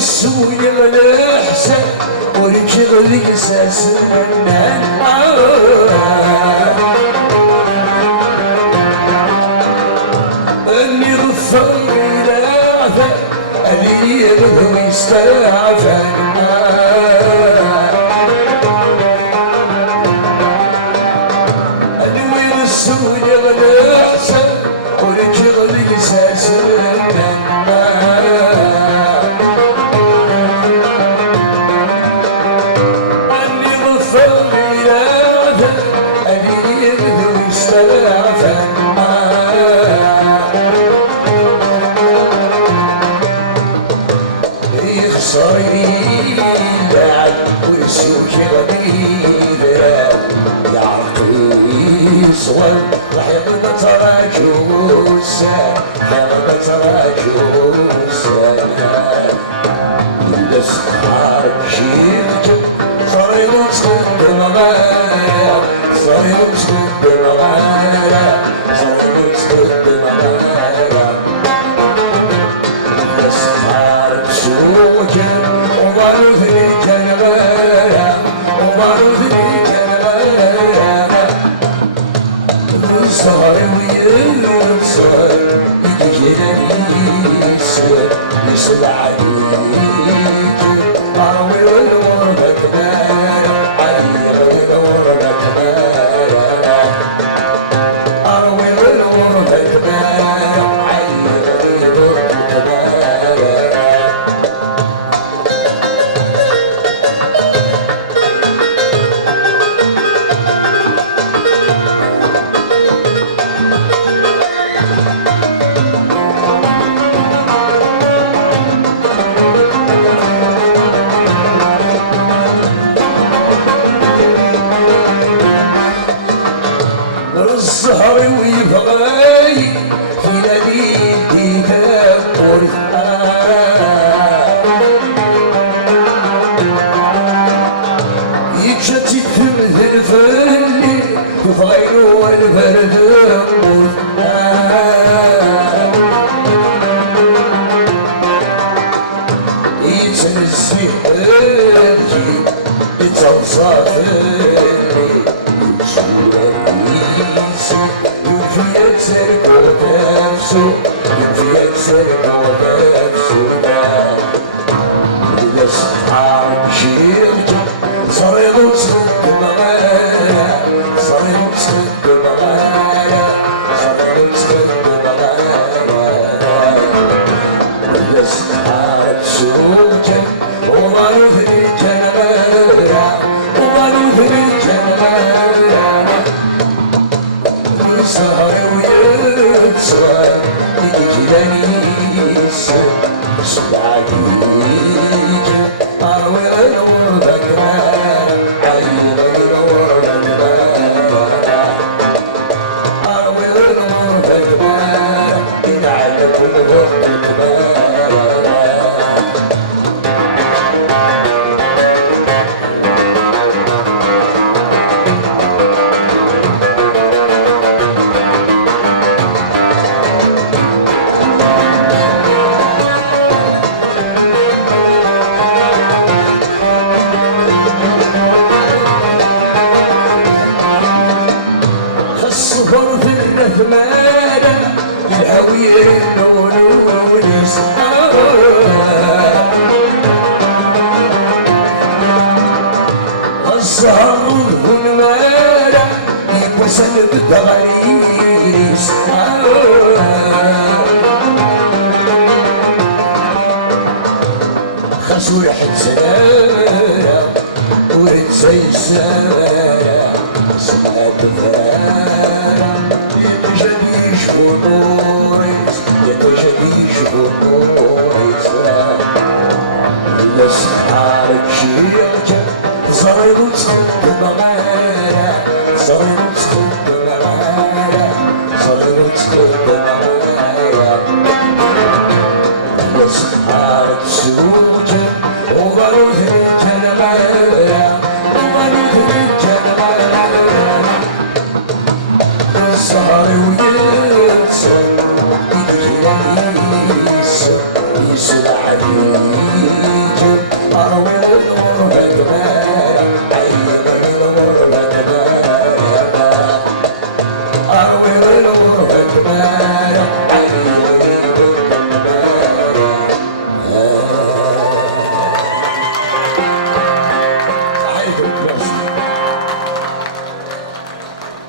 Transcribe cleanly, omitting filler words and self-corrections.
سوي الحسن ورجل قساس اني غفر الى عفا اللي يبدو يستعفى اني سوي الحسن ورجل قساس صايرين بعد ويسوق غديرة يعطي صور راح يبقى تراجوسة يبقى تراجوسة الأصحاب شيرجو صار يمسك بالمغاية صار يمسك بالمغاية صار يمسك بالمغاية الأصحاب سوجا وبارو في الجنبايا وبارو في الجنبايا صار وينصر يجيني يسل عليك أروي والورد كبار علي والورد كبار أروي والورد كبار علي والورد كبار السهر ويبغاي في ليلتي تقول يجتي تمثل فلي تفايل والبرد قول يتنسي حالتي يتوصافني الأصحاب شيرجو صار يمسك بالمغايا صار يمسك بالمغايا صار يمسك بالمغايا الأصحاب سوجا وما يفري جنبايا وما يفري جنبايا صار وينصر يجيني سبعيك أروي الورد كبار علي الورد كبار أروي الورد كبار ينعلم الورد كبار الصبر في النثمانة الهوية النون والإسحاق السهر والمالة يوصل بالتغريس خسوا ريحة سلامة ورد زي السماء سمعت فارة يتجديش ونوريس يتجديش ونوريس الأسحار Allah